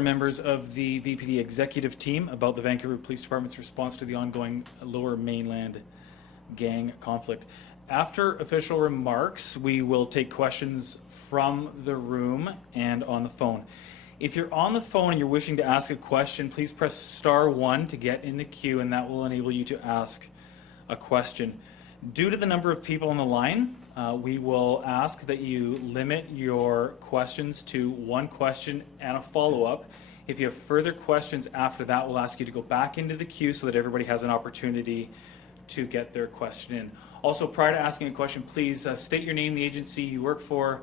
Members of the VPD executive team about the Vancouver Police Department's response to the ongoing Lower Mainland gang conflict. After official remarks, we will take questions from the room and on the phone. If you're on the phone and you're wishing to ask a question, please press *1 to get in the queue, and that will enable you to ask a question. Due to the number of people on the line, we will ask that you limit your questions to one question and a follow-up. If you have further questions after that, we'll ask you to go back into the queue so that everybody has an opportunity to get their question in. Also, prior to asking a question, please state your name, the agency you work for,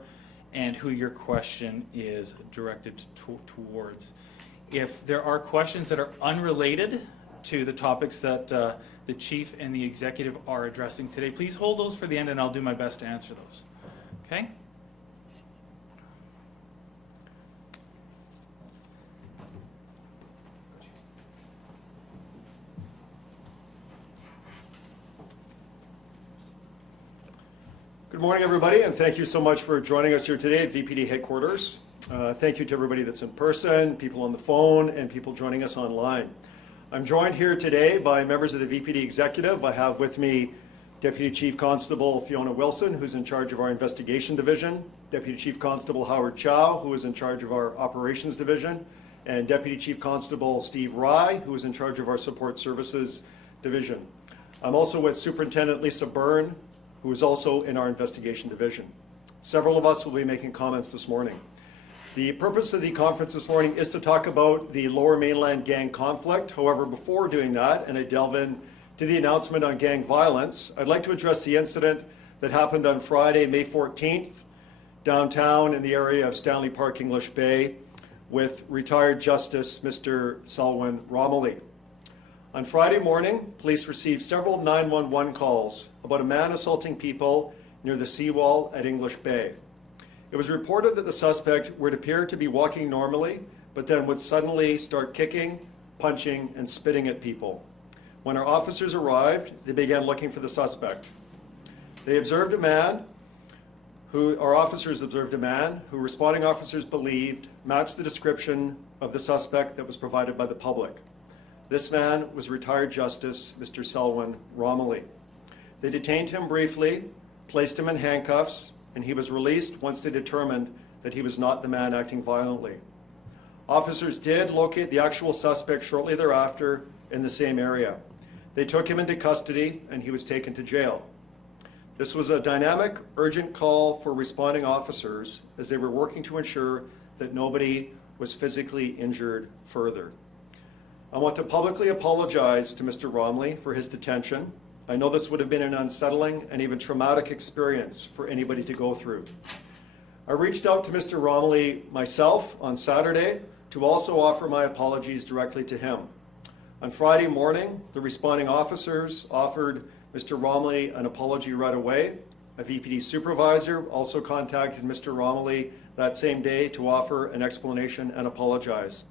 and who your question is directed towards. If there are questions that are unrelated to the topics that the chief and the executive are addressing today, please hold those for the end and I'll do my best to answer those. Okay? Good morning, everybody, and thank you so much for joining us here today at VPD headquarters. Thank you to everybody that's in person, people on the phone, and people joining us online. I'm joined here today by members of the VPD executive. I have with me Deputy Chief Constable Fiona Wilson, who's in charge of our investigation division, Deputy Chief Constable Howard Chow, who is in charge of our operations division, and Deputy Chief Constable Steve Rye, who is in charge of our support services division. I'm also with Superintendent Lisa Byrne, who is also in our investigation division. Several of us will be making comments this morning. The purpose of the conference this morning is to talk about the Lower Mainland gang conflict. However, before doing that, and I delve into the announcement on gang violence, I'd like to address the incident that happened on Friday, May 14th, downtown in the area of Stanley Park, English Bay, with retired Justice Mr. Selwyn Romilly. On Friday morning, police received several 911 calls about a man assaulting people near the seawall at English Bay. It was reported that the suspect would appear to be walking normally, but then would suddenly start kicking, punching, and spitting at people. When our officers arrived, they began looking for the suspect. They observed a man our officers observed a man who responding officers believed matched the description of the suspect that was provided by the public. This man was retired Justice Mr. Selwyn Romilly. They detained him briefly, placed him in handcuffs, and he was released once they determined that he was not the man acting violently. Officers did locate the actual suspect shortly thereafter in the same area. They took him into custody and he was taken to jail. This was a dynamic, urgent call for responding officers as they were working to ensure that nobody was physically injured further. I want to publicly apologize to Mr. Romilly for his detention. I know this would have been an unsettling and even traumatic experience for anybody to go through. I reached out to Mr. Romilly myself on Saturday to also offer my apologies directly to him. On Friday morning, the responding officers offered Mr. Romilly an apology right away. A VPD supervisor also contacted Mr. Romilly that same day to offer an explanation and apologize.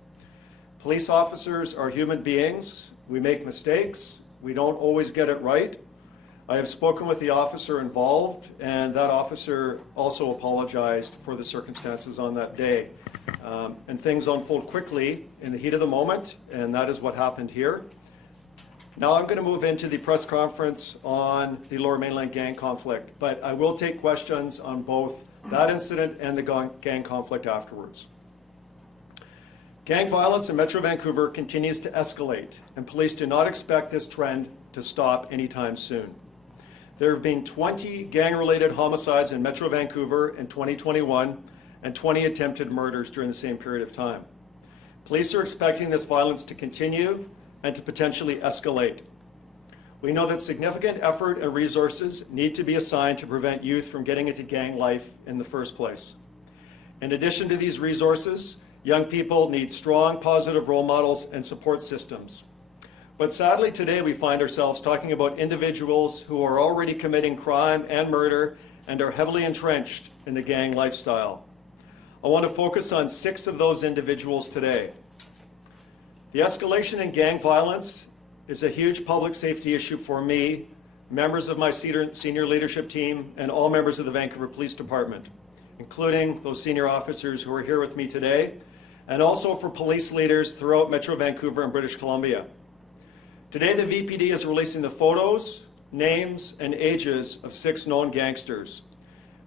Police officers are human beings. We make mistakes. We don't always get it right. I have spoken with the officer involved, and that officer also apologized for the circumstances on that day. And things unfold quickly in the heat of the moment, and that is what happened here. Now I'm going to move into the press conference on the Lower Mainland gang conflict, but I will take questions on both that incident and the gang conflict afterwards. Gang violence in Metro Vancouver continues to escalate, and police do not expect this trend to stop anytime soon. There have been 20 gang-related homicides in Metro Vancouver in 2021 and 20 attempted murders during the same period of time. Police are expecting this violence to continue and to potentially escalate. We know that significant effort and resources need to be assigned to prevent youth from getting into gang life in the first place. In addition to these resources, young people need strong, positive role models and support systems. But sadly, today we find ourselves talking about individuals who are already committing crime and murder and are heavily entrenched in the gang lifestyle. I want to focus on 6 of those individuals today. The escalation in gang violence is a huge public safety issue for me, members of my senior leadership team, and all members of the Vancouver Police Department, including those senior officers who are here with me today, and also for police leaders throughout Metro Vancouver and British Columbia. Today, the VPD is releasing the photos, names, and ages of 6 known gangsters.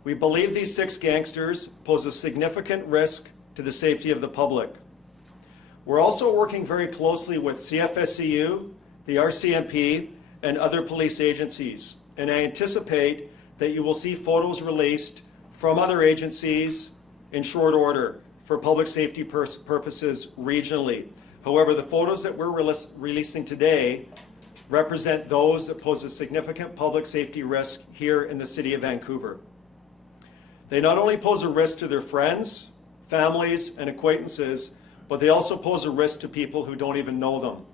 We believe these 6 gangsters pose a significant risk to the safety of the public. We're also working very closely with CFSCU, the RCMP, and other police agencies, and I anticipate that you will see photos released from other agencies in short order for public safety purposes regionally. However, the photos that we're releasing today represent those that pose a significant public safety risk here in the city of Vancouver. They not only pose a risk to their friends, families, and acquaintances, but they also pose a risk to people who don't even know them.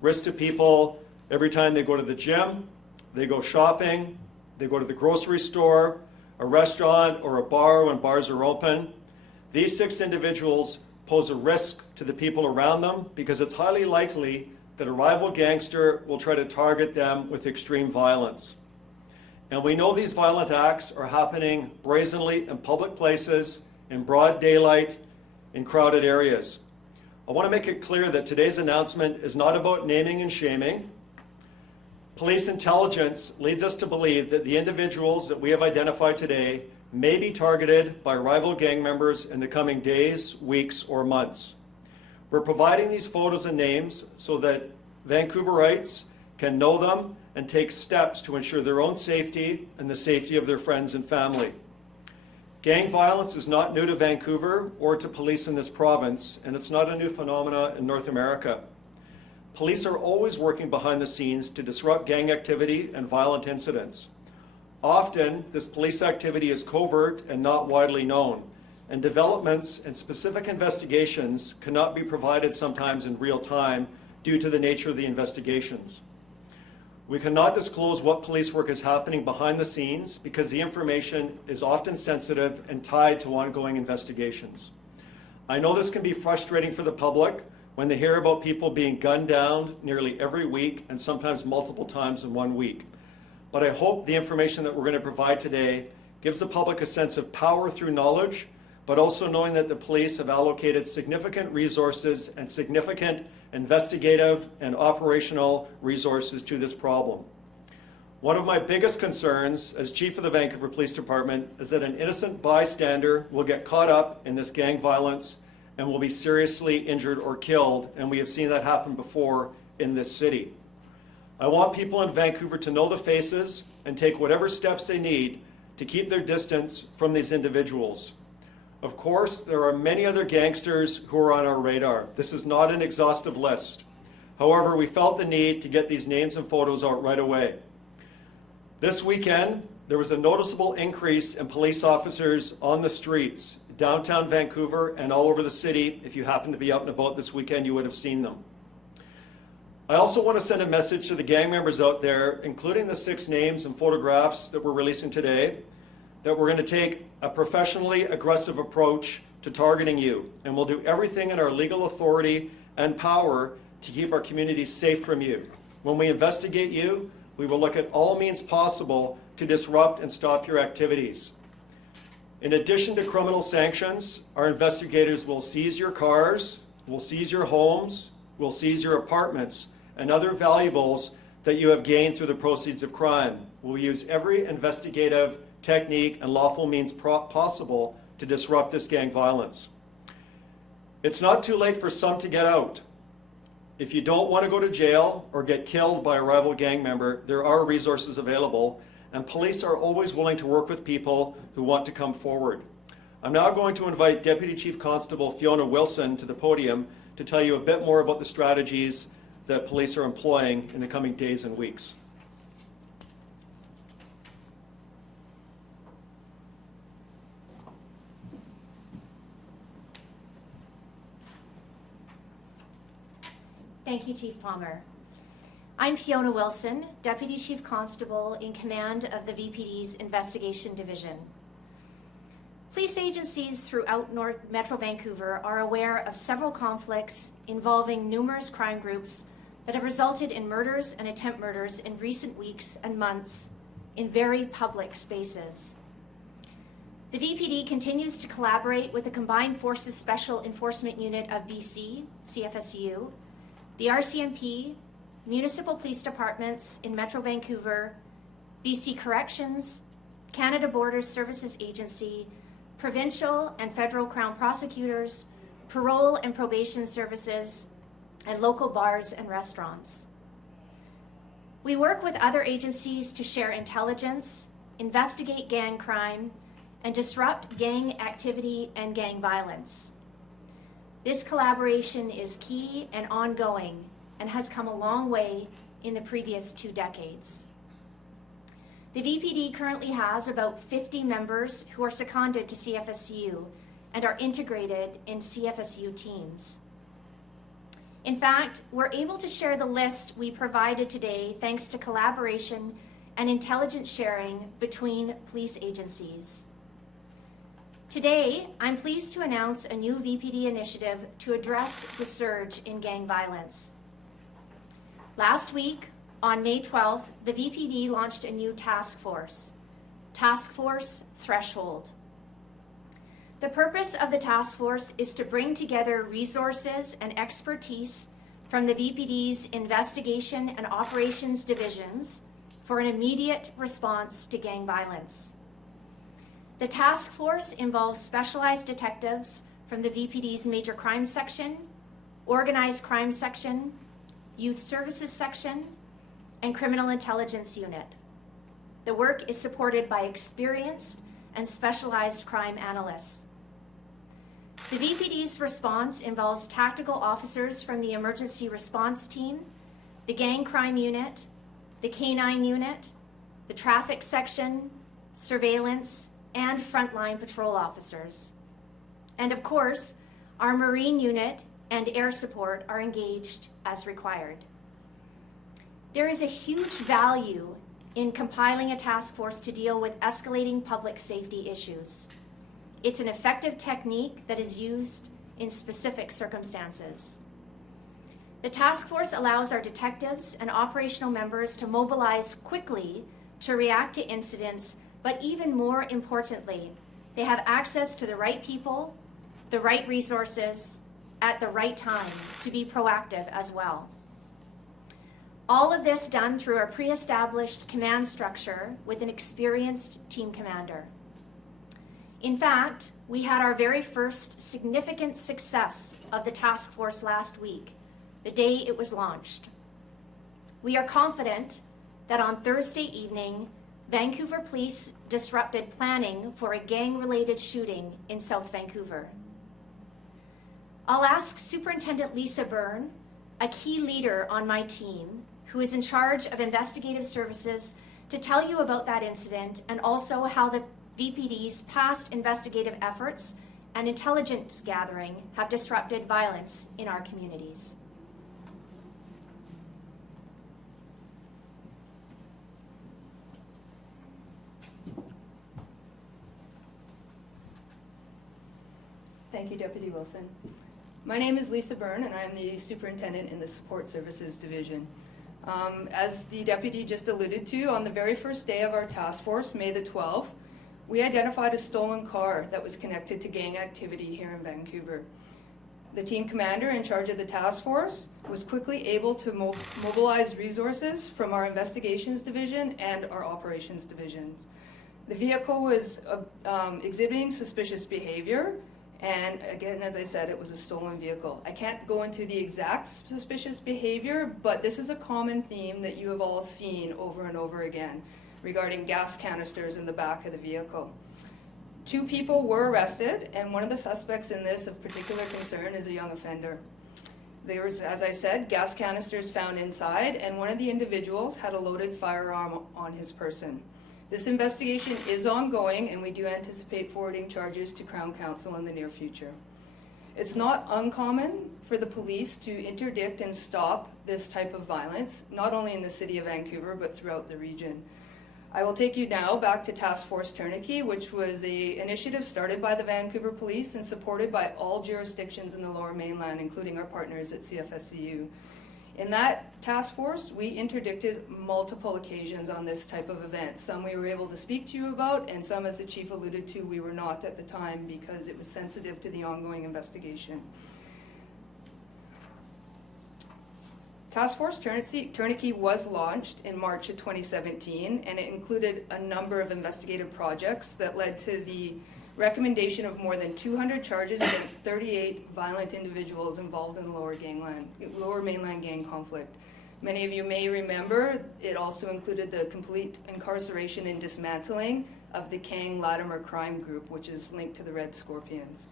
Risk to people every time they go to the gym, they go shopping, they go to the grocery store, a restaurant, or a bar when bars are open. These 6 individuals pose a risk to the people around them because it's highly likely that a rival gangster will try to target them with extreme violence. And we know these violent acts are happening brazenly in public places, in broad daylight, in crowded areas. I want to make it clear that today's announcement is not about naming and shaming. Police intelligence leads us to believe that the individuals that we have identified today may be targeted by rival gang members in the coming days, weeks, or months. We're providing these photos and names so that Vancouverites can know them and take steps to ensure their own safety and the safety of their friends and family. Gang violence is not new to Vancouver or to police in this province, and it's not a new phenomenon in North America. Police are always working behind the scenes to disrupt gang activity and violent incidents. Often, this police activity is covert and not widely known, and developments and specific investigations cannot be provided sometimes in real time due to the nature of the investigations. We cannot disclose what police work is happening behind the scenes because the information is often sensitive and tied to ongoing investigations. I know this can be frustrating for the public when they hear about people being gunned down nearly every week and sometimes multiple times in one week. But I hope the information that we're going to provide today gives the public a sense of power through knowledge, but also knowing that the police have allocated significant resources and significant investigative and operational resources to this problem. One of my biggest concerns as chief of the Vancouver Police Department is that an innocent bystander will get caught up in this gang violence and will be seriously injured or killed, and we have seen that happen before in this city. I want people in Vancouver to know the faces and take whatever steps they need to keep their distance from these individuals. Of course, there are many other gangsters who are on our radar. This is not an exhaustive list. However, we felt the need to get these names and photos out right away. This weekend, there was a noticeable increase in police officers on the streets, downtown Vancouver and all over the city. If you happen to be out and about this weekend, you would have seen them. I also want to send a message to the gang members out there, including the 6 names and photographs that we're releasing today, that we're going to take a professionally aggressive approach to targeting you, and we'll do everything in our legal authority and power to keep our communities safe from you. When we investigate you, we will look at all means possible to disrupt and stop your activities. In addition to criminal sanctions, our investigators will seize your cars, will seize your homes, will seize your apartments, and other valuables that you have gained through the proceeds of crime. We'll use every investigative technique and lawful means possible to disrupt this gang violence. It's not too late for some to get out. If you don't want to go to jail or get killed by a rival gang member, there are resources available, and police are always willing to work with people who want to come forward. I'm now going to invite Deputy Chief Constable Fiona Wilson to the podium to tell you a bit more about the strategies that police are employing in the coming days and weeks. Thank you, Chief Palmer. I'm Fiona Wilson, Deputy Chief Constable in command of the VPD's Investigation Division. Police agencies throughout Metro Vancouver are aware of several conflicts involving numerous crime groups that have resulted in murders and attempt murders in recent weeks and months in very public spaces. The VPD continues to collaborate with the Combined Forces Special Enforcement Unit of BC, CFSU, the RCMP, municipal police departments in Metro Vancouver, BC Corrections, Canada Border Services Agency, provincial and federal Crown prosecutors, parole and probation services, and local bars and restaurants. We work with other agencies to share intelligence, investigate gang crime, and disrupt gang activity and gang violence. This collaboration is key and ongoing and has come a long way in the previous 2 decades. The VPD currently has about 50 members who are seconded to CFSU and are integrated in CFSU teams. In fact, we're able to share the list we provided today thanks to collaboration and intelligence sharing between police agencies. Today, I'm pleased to announce a new VPD initiative to address the surge in gang violence. Last week, on May 12th, the VPD launched a new task force, Task Force Threshold. The purpose of the task force is to bring together resources and expertise from the VPD's investigation and operations divisions for an immediate response to gang violence. The task force involves specialized detectives from the VPD's Major Crime Section, Organized Crime Section, Youth Services Section, and Criminal Intelligence Unit. The work is supported by experienced and specialized crime analysts. The VPD's response involves tactical officers from the Emergency Response Team, the Gang Crime Unit, the K-9 Unit, the Traffic Section, Surveillance, and frontline patrol officers. And of course, our Marine Unit and air support are engaged as required. There is a huge value in compiling a task force to deal with escalating public safety issues. It's an effective technique that is used in specific circumstances. The task force allows our detectives and operational members to mobilize quickly to react to incidents, but even more importantly, they have access to the right people, the right resources, at the right time to be proactive as well. All of this done through our pre-established command structure with an experienced team commander. In fact, we had our very first significant success of the task force last week, the day it was launched. We are confident that on Thursday evening, Vancouver Police disrupted planning for a gang-related shooting in South Vancouver. I'll ask Superintendent Lisa Byrne, a key leader on my team, who is in charge of investigative services, to tell you about that incident and also how the VPD's past investigative efforts and intelligence gathering have disrupted violence in our communities. Thank you, Deputy Wilson. My name is Lisa Byrne, and I am the Superintendent in the Support Services Division. As the Deputy just alluded to, on the very first day of our task force, May the 12th, we identified a stolen car that was connected to gang activity here in Vancouver. The team commander in charge of the task force was quickly able to mobilize resources from our investigations division and our operations divisions. The vehicle was exhibiting suspicious behavior, and again, as I said, it was a stolen vehicle. I can't go into the exact suspicious behavior, but this is a common theme that you have all seen over and over again regarding gas canisters in the back of the vehicle. 2 people were arrested, and one of the suspects in this of particular concern is a young offender. There was, as I said, gas canisters found inside, and one of the individuals had a loaded firearm on his person. This investigation is ongoing, and we do anticipate forwarding charges to Crown Counsel in the near future. It's not uncommon for the police to interdict and stop this type of violence, not only in the city of Vancouver, but throughout the region. I will take you now back to Task Force Tourniquet, which was an initiative started by the Vancouver Police and supported by all jurisdictions in the Lower Mainland, including our partners at CFSU. In that task force, we interdicted multiple occasions on this type of event. Some we were able to speak to you about, and some, as the chief alluded to, we were not at the time because it was sensitive to the ongoing investigation. Task Force Tourniquet was launched in March of 2017, and it included a number of investigative projects that led to the recommendation of more than 200 charges against 38 violent individuals involved in the Lower Mainland gang conflict. Many of you may remember it also included the complete incarceration and dismantling of the Kang Latimer crime group, which is linked to the Red Scorpions.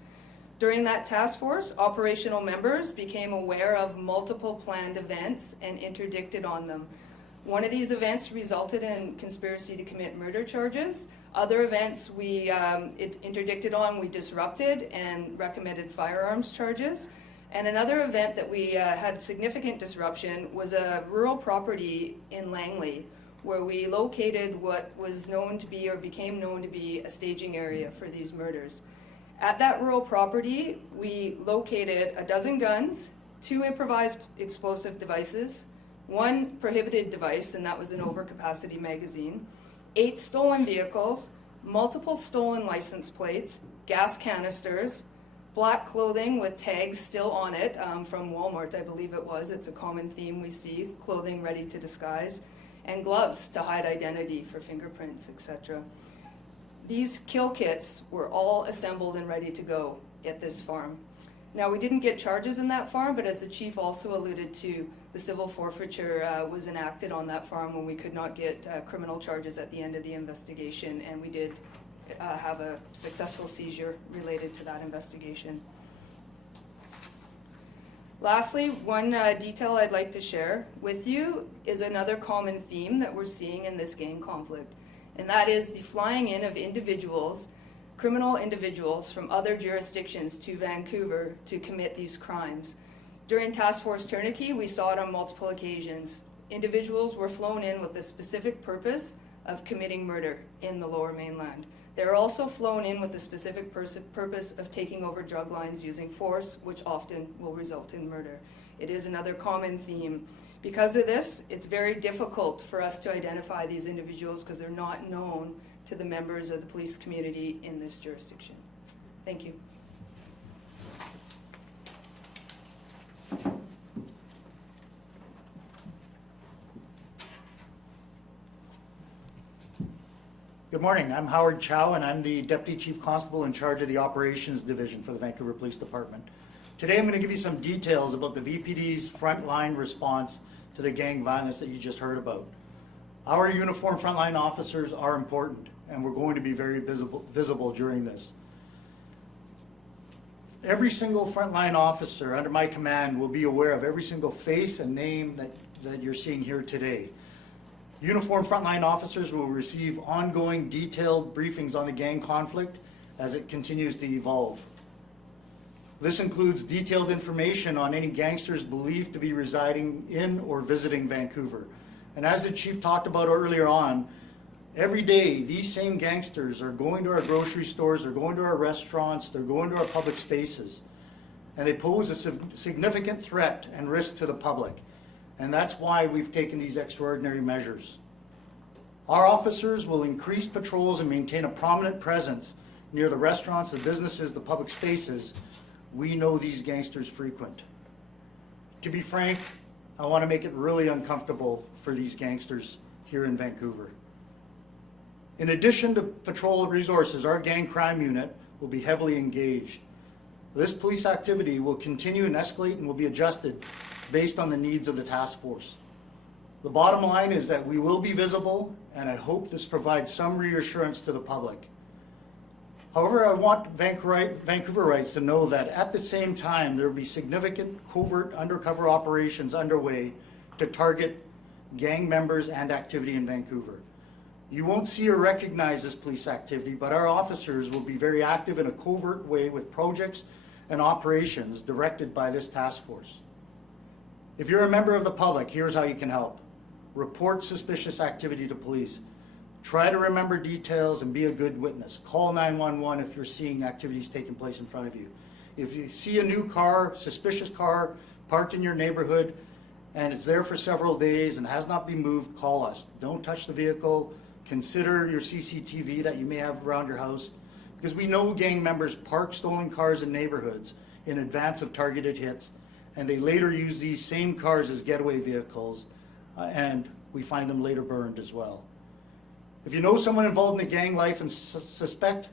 During that task force, operational members became aware of multiple planned events and interdicted on them. One of these events resulted in conspiracy to commit murder charges. Other events we interdicted on, we disrupted and recommended firearms charges. And another event that we had significant disruption was a rural property in Langley, where we located what was known to be, or became known to be, a staging area for these murders. At that rural property, we located 12 guns, 2 improvised explosive devices, 1 prohibited device, and that was an overcapacity magazine, 8 stolen vehicles, multiple stolen license plates, gas canisters, black clothing with tags still on it from Walmart, I believe it was. It's a common theme we see, clothing ready to disguise, and gloves to hide identity for fingerprints, etc. These kill kits were all assembled and ready to go at this farm. Now, we didn't get charges in that farm, but as the chief also alluded to, the civil forfeiture was enacted on that farm when we could not get criminal charges at the end of the investigation, and we did have a successful seizure related to that investigation. Lastly, one detail I'd like to share with you is another common theme that we're seeing in this gang conflict, and that is the flying in of individuals, criminal individuals from other jurisdictions to Vancouver to commit these crimes. During Task Force Tourniquet, we saw it on multiple occasions. Individuals were flown in with a specific purpose of committing murder in the Lower Mainland. They were also flown in with a specific purpose of taking over drug lines using force, which often will result in murder. It is another common theme. Because of this, it's very difficult for us to identify these individuals because they're not known to the members of the police community in this jurisdiction. Thank you. Good morning, I'm Howard Chow and I'm the Deputy Chief Constable in charge of the Operations Division for the Vancouver Police Department. Today I'm going to give you some details about the VPD's frontline response to the gang violence that you just heard about. Our uniformed frontline officers are important and we're going to be very visible during this. Every single frontline officer under my command will be aware of every single face and name that you're seeing here today. Uniformed frontline officers will receive ongoing detailed briefings on the gang conflict as it continues to evolve. This includes detailed information on any gangsters believed to be residing in or visiting Vancouver. And as the chief talked about earlier on, every day these same gangsters are going to our grocery stores, they're going to our restaurants, they're going to our public spaces, and they pose a significant threat and risk to the public. And that's why we've taken these extraordinary measures. Our officers will increase patrols and maintain a prominent presence near the restaurants, the businesses, the public spaces we know these gangsters frequent. To be frank, I want to make it really uncomfortable for these gangsters here in Vancouver. In addition to patrol resources, our gang crime unit will be heavily engaged. This police activity will continue and escalate and will be adjusted based on the needs of the task force. The bottom line is that we will be visible, and I hope this provides some reassurance to the public. However, I want Vancouverites to know that at the same time, there will be significant covert undercover operations underway to target gang members and activity in Vancouver. You won't see or recognize this police activity, but our officers will be very active in a covert way with projects and operations directed by this task force. If you're a member of the public, here's how you can help. Report suspicious activity to police. Try to remember details and be a good witness. Call 911 if you're seeing activities taking place in front of you. If you see a new car, suspicious car, parked in your neighborhood, and it's there for several days and has not been moved, call us. Don't touch the vehicle. Consider your CCTV that you may have around your house, because we know gang members park stolen cars in neighborhoods in advance of targeted hits, and they later use these same cars as getaway vehicles, and we find them later burned as well. If you know someone involved in the gang life and suspect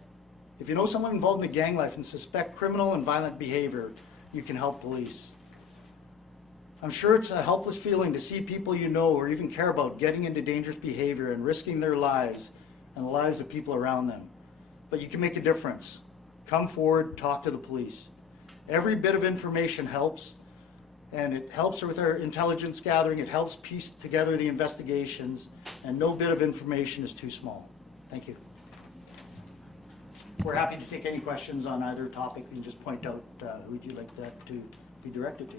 criminal and violent behavior, you can help police. I'm sure it's a helpless feeling to see people you know or even care about getting into dangerous behavior and risking their lives and the lives of people around them. But you can make a difference. Come forward, talk to the police. Every bit of information helps, and it helps with our intelligence gathering. It helps piece together the investigations, and no bit of information is too small. Thank you. We're happy to take any questions on either topic. You can just point out who would you like that to be directed to.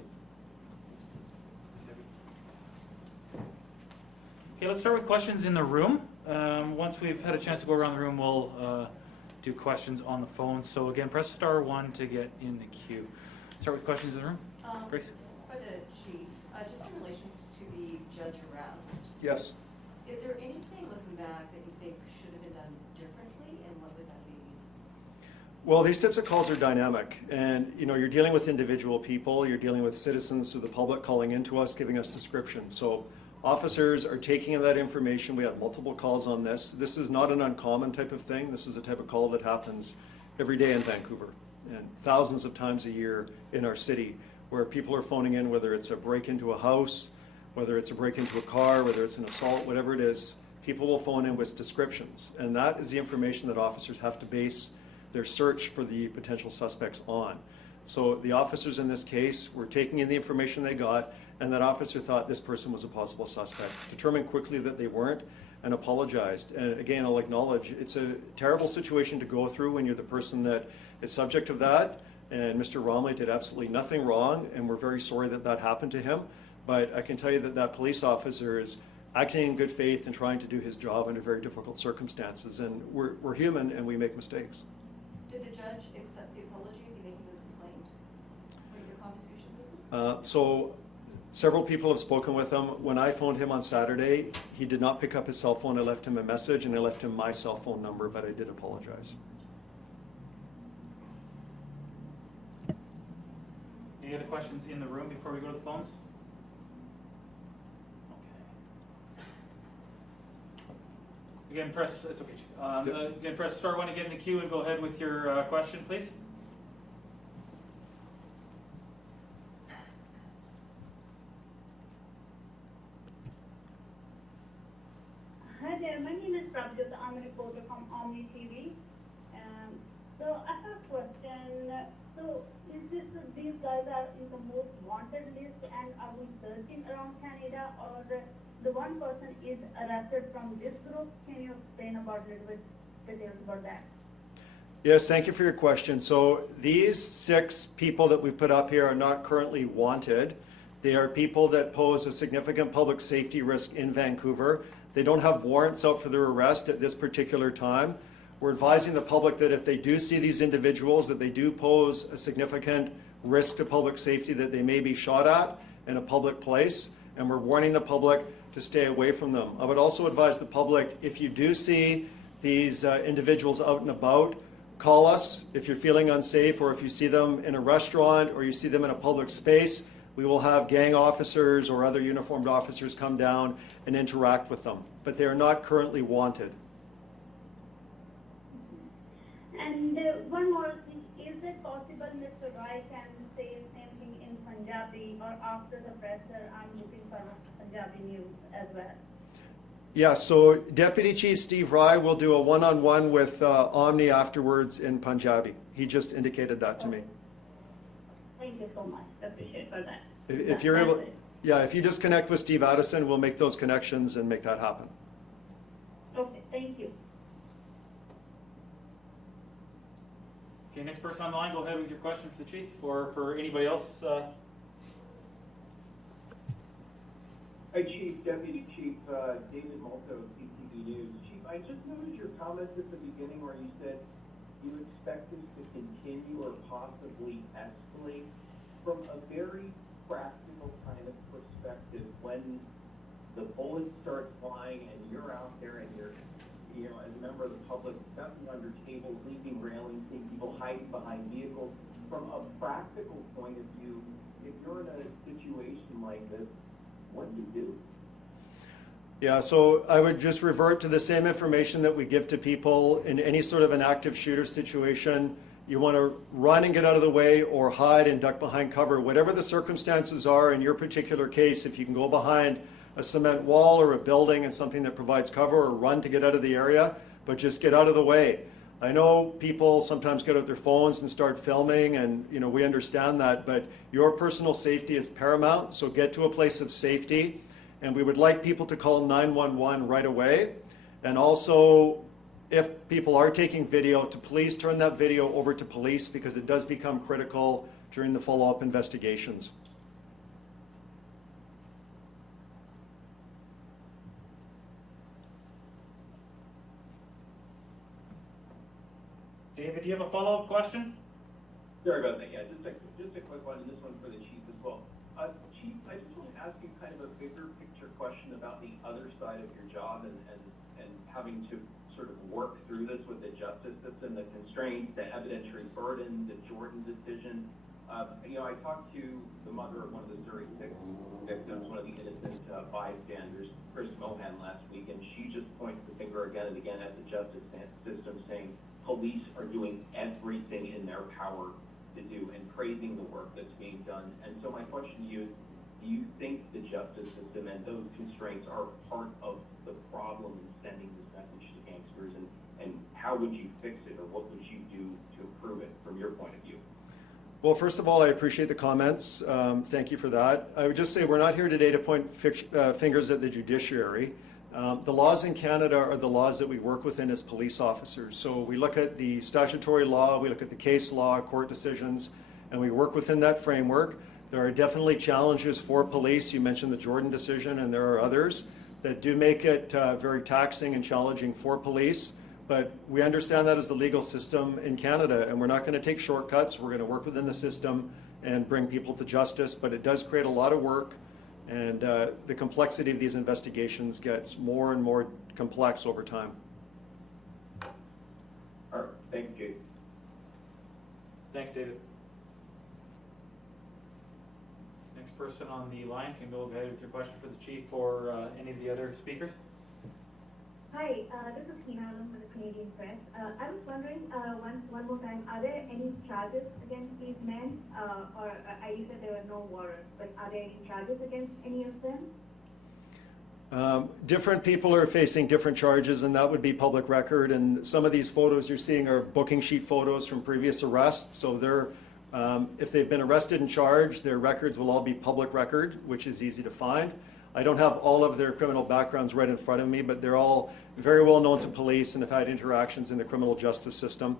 Okay, let's start with questions in the room. Once we've had a chance to go around the room, we'll do questions on the phone. So again, press *1 to get in the queue. Start with questions in the room. Grace? This is for the chief. Just in relation to the judge arrest, Yes. is there anything looking back that you think should have been done differently, and what would that be? Well, these types of calls are dynamic, and you're dealing with individual people, you're dealing with citizens of the public calling into us, giving us descriptions. So officers are taking that information. We had multiple calls on this. This is not an uncommon type of thing. This is a type of call that happens every day in Vancouver and thousands of times a year in our city, where people are phoning in, whether it's a break into a house, whether it's a break into a car, whether it's an assault, whatever it is, people will phone in with descriptions. And that is the information that officers have to base their search for the potential suspects on. So the officers in this case were taking in the information they got, and that officer thought this person was a possible suspect, determined quickly that they weren't, and apologized. And again, I'll acknowledge it's a terrible situation to go through when you're the person that is subject of that, and Mr. Romilly did absolutely nothing wrong, and we're very sorry that that happened to him. But I can tell you that that police officer is acting in good faith and trying to do his job under very difficult circumstances, and we're human and we make mistakes. Did the judge accept the apologies in making the complaint? What are your conversations with him? So several people have spoken with him. When I phoned him on Saturday, he did not pick up his cell phone. I left him a message, and I left him my cell phone number, but I did apologize. Any other questions in the room before we go to the phones? Okay. Again, it's okay. Again, press *1 to get in the queue and go ahead with your question, please. Hi there, my name is Prabjot. I'm a reporter from Omni TV. So I have a question. So is these guys are in the most wanted list, and are we searching around Canada, or the one person is arrested from this group? Can you explain about a little bit details about that? Yes, thank you for your question. So these 6 people that we've put up here are not currently wanted. They are people that pose a significant public safety risk in Vancouver. They don't have warrants out for their arrest at this particular time. We're advising the public that if they do see these individuals, that they do pose a significant risk to public safety, that they may be shot at in a public place, and we're warning the public to stay away from them. I would also advise the public, if you do see these individuals out and about, call us if you're feeling unsafe, or if you see them in a restaurant or you see them in a public space. We will have gang officers or other uniformed officers come down and interact with them, but they are not currently wanted. And one more thing, is it possible Mr. Rai can say same thing in Punjabi, or after the presser, I'm looking for Punjabi news as well? Yeah, so Deputy Chief Steve Rai will do a one-on-one with Omni afterwards in Punjabi. He just indicated that to me. Thank you so much. Appreciate for that. If you're able, yeah, if you just connect with Steve Addison, we'll make those connections and make that happen. Okay, thank you. Okay, next person on the line, go ahead with your question for the chief, or for anybody else. Hi, Chief, Deputy Chief David Malto, CTV News. Chief, I just noticed your comments at the beginning where you said you expect this to continue or possibly escalate. From a very practical kind of perspective, when the bullets start flying and you're out there and you're, you know, as a member of the public, stepping under tables, leaping railings, seeing people hiding behind vehicles. From a practical point of view, if you're in a situation like this, what do you do? Yeah, so I would just revert to the same information that we give to people in any sort of an active shooter situation. You want to run and get out of the way or hide and duck behind cover. Whatever the circumstances are in your particular case, if you can go behind a cement wall or a building and something that provides cover, or run to get out of the area, but just get out of the way. I know people sometimes get out their phones and start filming, and you know, we understand that, but your personal safety is paramount, so get to a place of safety. And we would like people to call 911 right away. And also, if people are taking video, to please turn that video over to police, because it does become critical during the follow-up investigations. David, do you have a follow-up question? Sorry about that. Yeah, just a quick one, and this one for the chief as well. Chief, I just want to ask you kind of a bigger picture question about the other side of your job and having to sort of work through this with the justice system, the constraints, the evidentiary burden, the Jordan decision. You know, I talked to the mother of one of the Zurich 6 victims, one of the innocent bystanders, Chris Mohan, last week, and she just points the finger again and again at the justice system, saying police are doing everything in their power to do, and praising the work that's being done. And so my question to you is, do you think the justice system and those constraints are part of the problem in sending this message to gangsters, and how would you fix it, or what would you do to improve it from your point of view? Well, first of all, I appreciate the comments. Thank you for that. I would just say we're not here today to point fingers at the judiciary. The laws in Canada are the laws that we work within as police officers. So we look at the statutory law, we look at the case law, court decisions, and we work within that framework. There are definitely challenges for police. You mentioned the Jordan decision, and there are others that do make it very taxing and challenging for police. But we understand that as the legal system in Canada, and we're not going to take shortcuts. We're going to work within the system and bring people to justice, but it does create a lot of work. And the complexity of these investigations gets more and more complex over time. All right, thank you, Jake. Thanks, David. Next person on the line can go ahead with your question for the chief or any of the other speakers. Hi, this is Hina Alum from the Canadian Press. I was wondering, one more time, are there any charges against these men? Or you said there were no warrants, but are there any charges against any of them? Different people are facing different charges, and that would be public record. And some of these photos you're seeing are booking sheet photos from previous arrests. So they're, if they've been arrested and charged, their records will all be public record, which is easy to find. I don't have all of their criminal backgrounds right in front of me, but they're all very well known to police and have had interactions in the criminal justice system.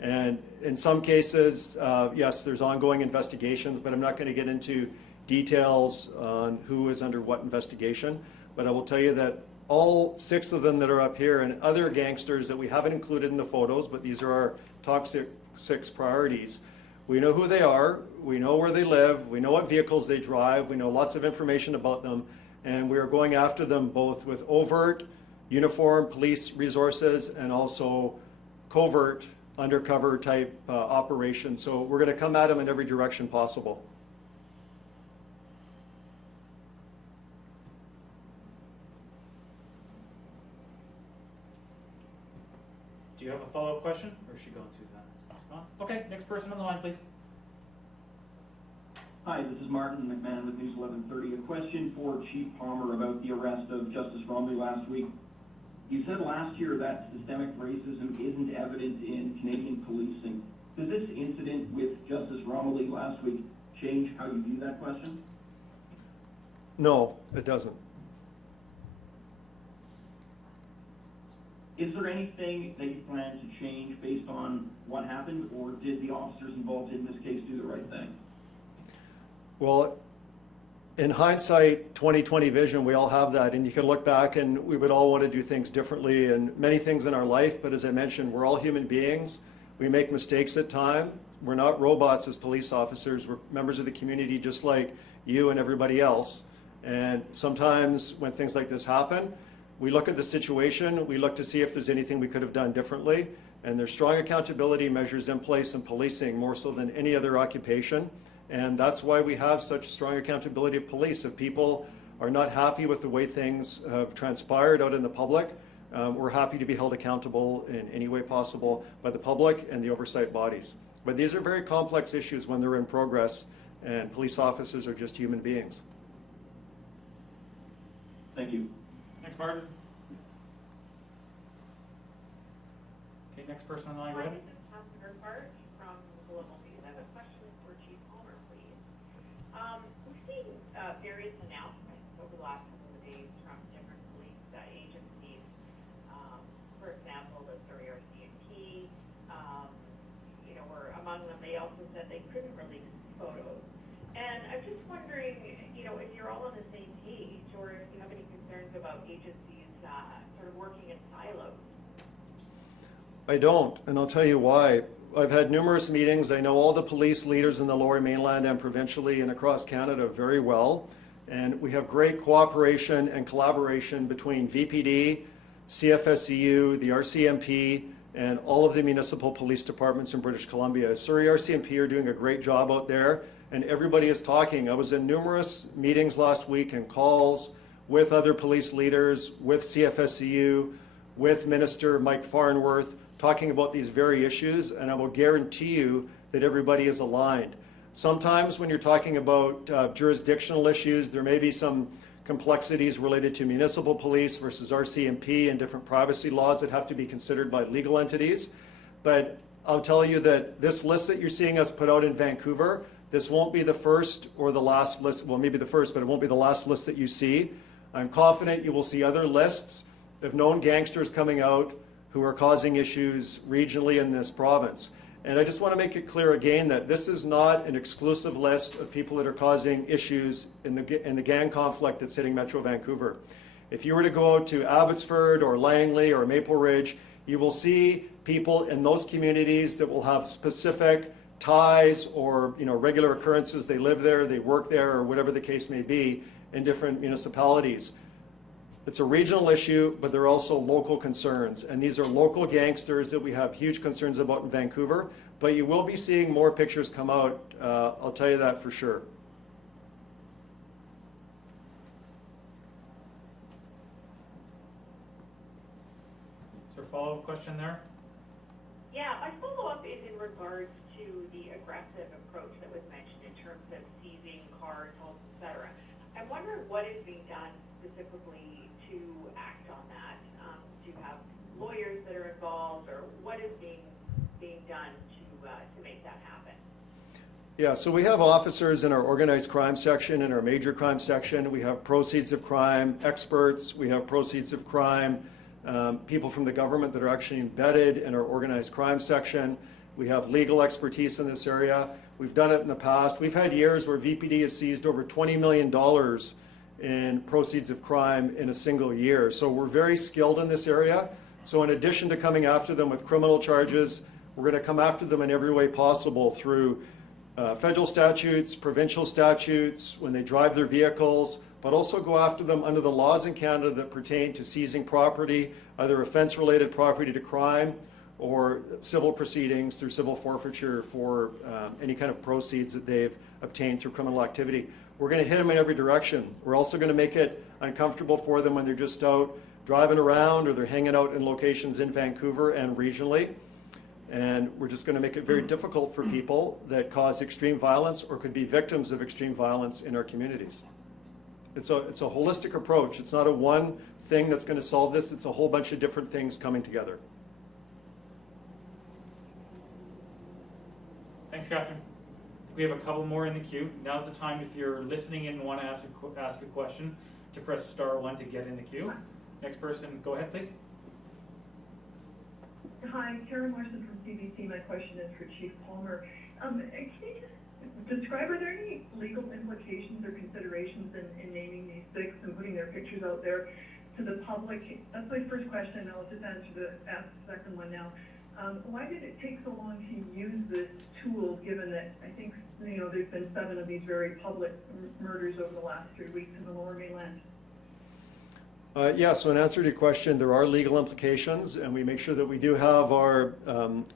And in some cases, yes, there's ongoing investigations, but I'm not going to get into details on who is under what investigation. But I will tell you that all 6 of them that are up here, and other gangsters that we haven't included in the photos, but these are our top 6 priorities. We know who they are, we know where they live, we know what vehicles they drive, we know lots of information about them, and we are going after them both with overt, uniform police resources and also covert, undercover type operations. So we're going to come at them in every direction possible. Do you have a follow-up question, or is she going, Suzanne? Okay, next person on the line, please. Hi, this is Martin McMahon with News 1130. A question for Chief Palmer about the arrest of Justice Romilly last week. You said last year that systemic racism isn't evident in Canadian policing. Does this incident with Justice Romilly last week change how you view that question? No, it doesn't. Is there anything that you plan to change based on what happened, or did the officers involved in this case do the right thing? Well, in hindsight, 20/20 vision, we all have that, and you can look back and we would all want to do things differently and many things in our life, but as I mentioned, we're all human beings. We make mistakes at times. We're not robots as police officers. We're members of the community just like you and everybody else. And sometimes when things like this happen, we look at the situation, we look to see if there's anything we could have done differently, and there's strong accountability measures in place in policing more so than any other occupation. And that's why we have such strong accountability of police. If people are not happy with the way things have transpired out in the public, we're happy to be held accountable in any way possible by the public and the oversight bodies. But these are very complex issues when they're in progress, and police officers are just human beings. Thank you. Thanks, Martin. Okay, next person on the line, go Hi, ahead. this is Councillor Bart from Romilly. I have a question for Chief Palmer, please. We've seen various announcements over the last couple of days from different police agencies. For example, the Surrey RCMP, were among them. They also said they couldn't release photos. And I'm just wondering, if you're all on the same page, or if you have any concerns about agencies sort of working in silos. I don't, and I'll tell you why. I've had numerous meetings. I know all the police leaders in the Lower Mainland and provincially and across Canada very well. And we have great cooperation and collaboration between VPD, CFSCU, the RCMP, and all of the municipal police departments in British Columbia. Surrey RCMP are doing a great job out there, and everybody is talking. I was in numerous meetings last week and calls with other police leaders, with CFSCU, with Minister Mike Farnworth, talking about these very issues, and I will guarantee you that everybody is aligned. Sometimes when you're talking about jurisdictional issues, there may be some complexities related to municipal police versus RCMP and different privacy laws that have to be considered by legal entities. But I'll tell you that this list that you're seeing us put out in Vancouver, this won't be the first or the last list, well, maybe the first, but it won't be the last list that you see. I'm confident you will see other lists of known gangsters coming out who are causing issues regionally in this province. And I just want to make it clear again that this is not an exclusive list of people that are causing issues in the gang conflict that's hitting Metro Vancouver. If you were to go out to Abbotsford or Langley or Maple Ridge, you will see people in those communities that will have specific ties or regular occurrences. They live there, they work there, or whatever the case may be in different municipalities. It's a regional issue, but there are also local concerns. And these are local gangsters that we have huge concerns about in Vancouver. But you will be seeing more pictures come out, I'll tell you that for sure. Is there a follow-up question there? Yeah, my follow-up is in regards to the aggressive approach that was mentioned in terms of seizing cars, homes, etc. I'm wondering what is being done specifically to act on that. Do you have lawyers that are involved, or what is being done to make that happen? Yeah, so we have officers in our organized crime section, in our major crime section. We have proceeds of crime experts. We have proceeds of crime people from the government that are actually embedded in our organized crime section. We have legal expertise in this area. We've done it in the past. We've had years where VPD has seized over $20 million in proceeds of crime in a single year. So we're very skilled in this area. So in addition to coming after them with criminal charges, we're going to come after them in every way possible through federal statutes, provincial statutes, when they drive their vehicles, but also go after them under the laws in Canada that pertain to seizing property, either offense-related property to crime or civil proceedings through civil forfeiture for any kind of proceeds that they've obtained through criminal activity. We're going to hit them in every direction. We're also going to make it uncomfortable for them when they're just out driving around or they're hanging out in locations in Vancouver and regionally. And we're just going to make it very difficult for people that cause extreme violence or could be victims of extreme violence in our communities. It's a holistic approach. It's not a one thing that's going to solve this. It's a whole bunch of different things coming together. Thanks, Catherine. We have a couple more in the queue. Now's the time, if you're listening in and want to ask a question, to press *1 to get in the queue. Next person, go ahead, please. Hi, Karen Morrison from CBC. My question is for Chief Palmer. Can you just describe, are there any legal implications or considerations in naming these six and putting their pictures out there to the public? That's my first question. I'll just ask the second one now. Why did it take so long to use this tool, given that I think, there's been 7 of these very public murders over the last 3 weeks in the Lower Mainland? Yeah, so in answer to your question, there are legal implications, and we make sure that we do have our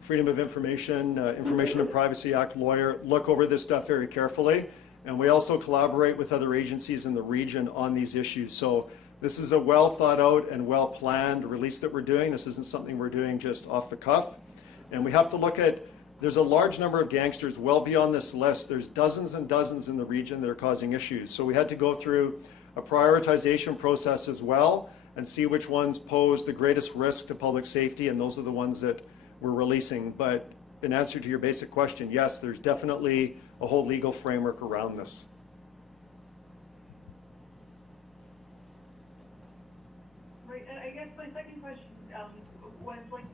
Freedom of Information, Information and Privacy Act lawyer look over this stuff very carefully. And we also collaborate with other agencies in the region on these issues. So this is a well thought out and well planned release that we're doing. This isn't something we're doing just off the cuff. And we have to look at, there's a large number of gangsters well beyond this list. There's dozens and dozens in the region that are causing issues. So we had to go through a prioritization process as well and see which ones pose the greatest risk to public safety, and those are the ones that we're releasing. But in answer to your basic question, yes, there's definitely a whole legal framework around this. Right, and I guess my second question was like,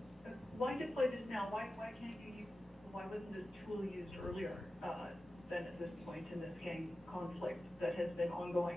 why deploy this now? Why wasn't this tool used earlier than at this point in this gang conflict that has been ongoing?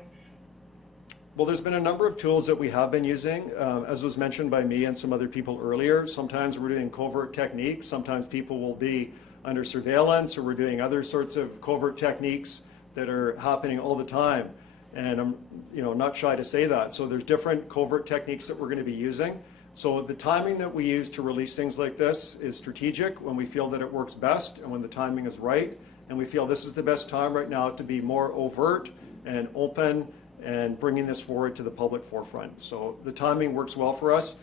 Well, there's been a number of tools that we have been using, as was mentioned by me and some other people earlier. Sometimes we're doing covert techniques. Sometimes people will be under surveillance, or we're doing other sorts of covert techniques that are happening all the time. And I'm not shy to say that. So there's different covert techniques that we're going to be using. So the timing that we use to release things like this is strategic when we feel that it works best and when the timing is right. And we feel this is the best time right now to be more overt and open and bringing this forward to the public forefront. So the timing works well for us.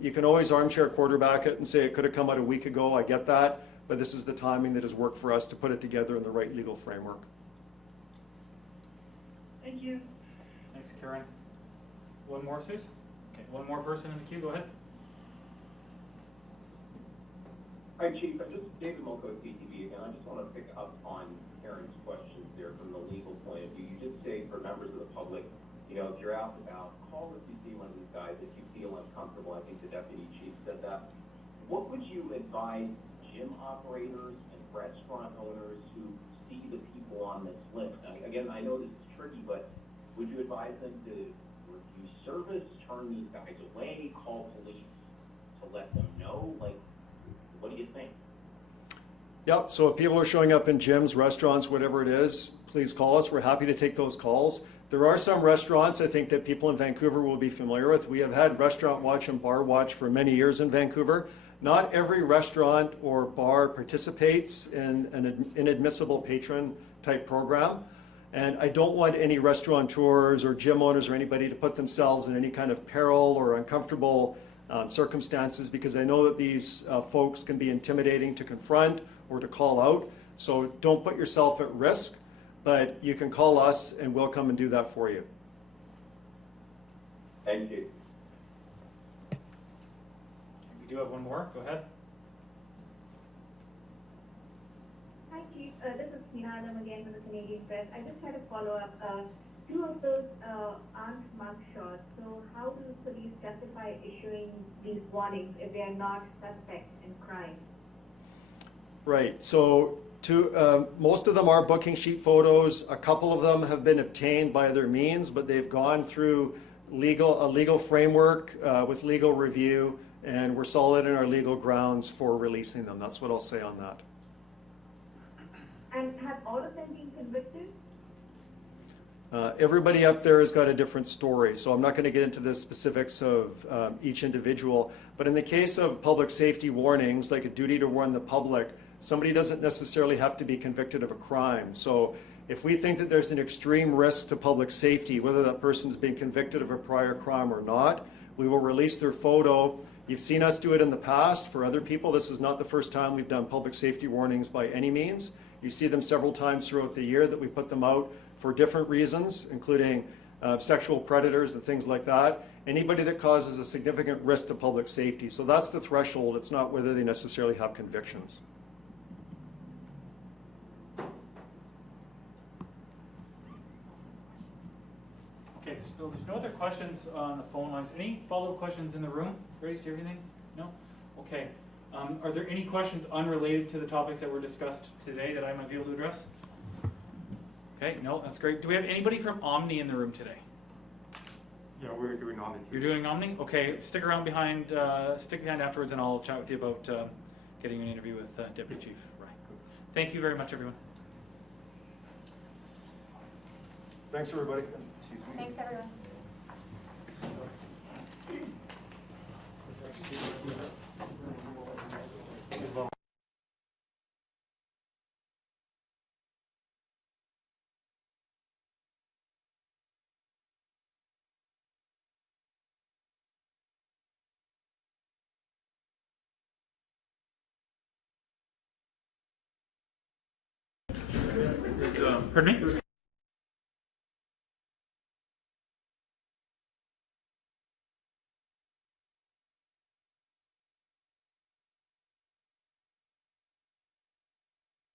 You can always armchair quarterback it and say it could have come out a week ago, I get that, but this is the timing that has worked for us to put it together in the right legal framework. Thank you. Thanks, Karen. One more, Suze? Okay, one more person in the queue, go ahead. Hi, Chief. I'm just David Mulco at CTV again. I just want to pick up on Karen's questions there from the legal point of view. You did say for members of the public, if you're out and about, call if you see one of these guys if you feel uncomfortable. I think the deputy chief said that. What would you advise gym operators and restaurant owners who see the people on this list? Again, I know this is tricky, but would you advise them to refuse service, turn these guys away, call police to let them know? What do you think? Yep, so if people are showing up in gyms, restaurants, whatever it is, please call us. We're happy to take those calls. There are some restaurants I think that people in Vancouver will be familiar with. We have had restaurant watch and bar watch for many years in Vancouver. Not every restaurant or bar participates in an inadmissible patron type program. And I don't want any restaurateurs or gym owners or anybody to put themselves in any kind of peril or uncomfortable circumstances, because I know that these folks can be intimidating to confront or to call out. So don't put yourself at risk, but you can call us and we'll come and do that for you. Thank you. We do have one more, go ahead. Hi, Chief. This is Tina Adam again from the Canadian Press. I just had a follow-up. 2 of those aren't mugshots. So how do police justify issuing these warnings if they are not suspects in crime? Right. So most of them are booking sheet photos. A couple of them have been obtained by other means, but they've gone through a legal framework with legal review, and we're solid in our legal grounds for releasing them. That's what I'll say on that. And have all of them been convicted? Everybody up there has got a different story, so I'm not going to get into the specifics of each individual. But in the case of public safety warnings, like a duty to warn the public, somebody doesn't necessarily have to be convicted of a crime. So if we think that there's an extreme risk to public safety, whether that person's been convicted of a prior crime or not, we will release their photo. You've seen us do it in the past for other people. This is not the first time we've done public safety warnings by any means. You see them several times throughout the year that we put them out for different reasons, including sexual predators and things like that. Anybody that causes a significant risk to public safety. So that's the threshold. It's not whether they necessarily have convictions. Okay, so there's no other questions on the phone lines. Any follow-up questions in the room? Raised everything? No? Okay. Are there any questions unrelated to the topics that were discussed today that I might be able to address? Okay, no, that's great. Do we have anybody from Omni in the room today? Yeah, we're doing Omni. You're doing Omni? Okay, stick around behind, stick behind afterwards and I'll chat with you about getting you an interview with Deputy Chief Ryan. Thank you very much, everyone. Thanks, everybody. Thanks, everyone. Pardon me?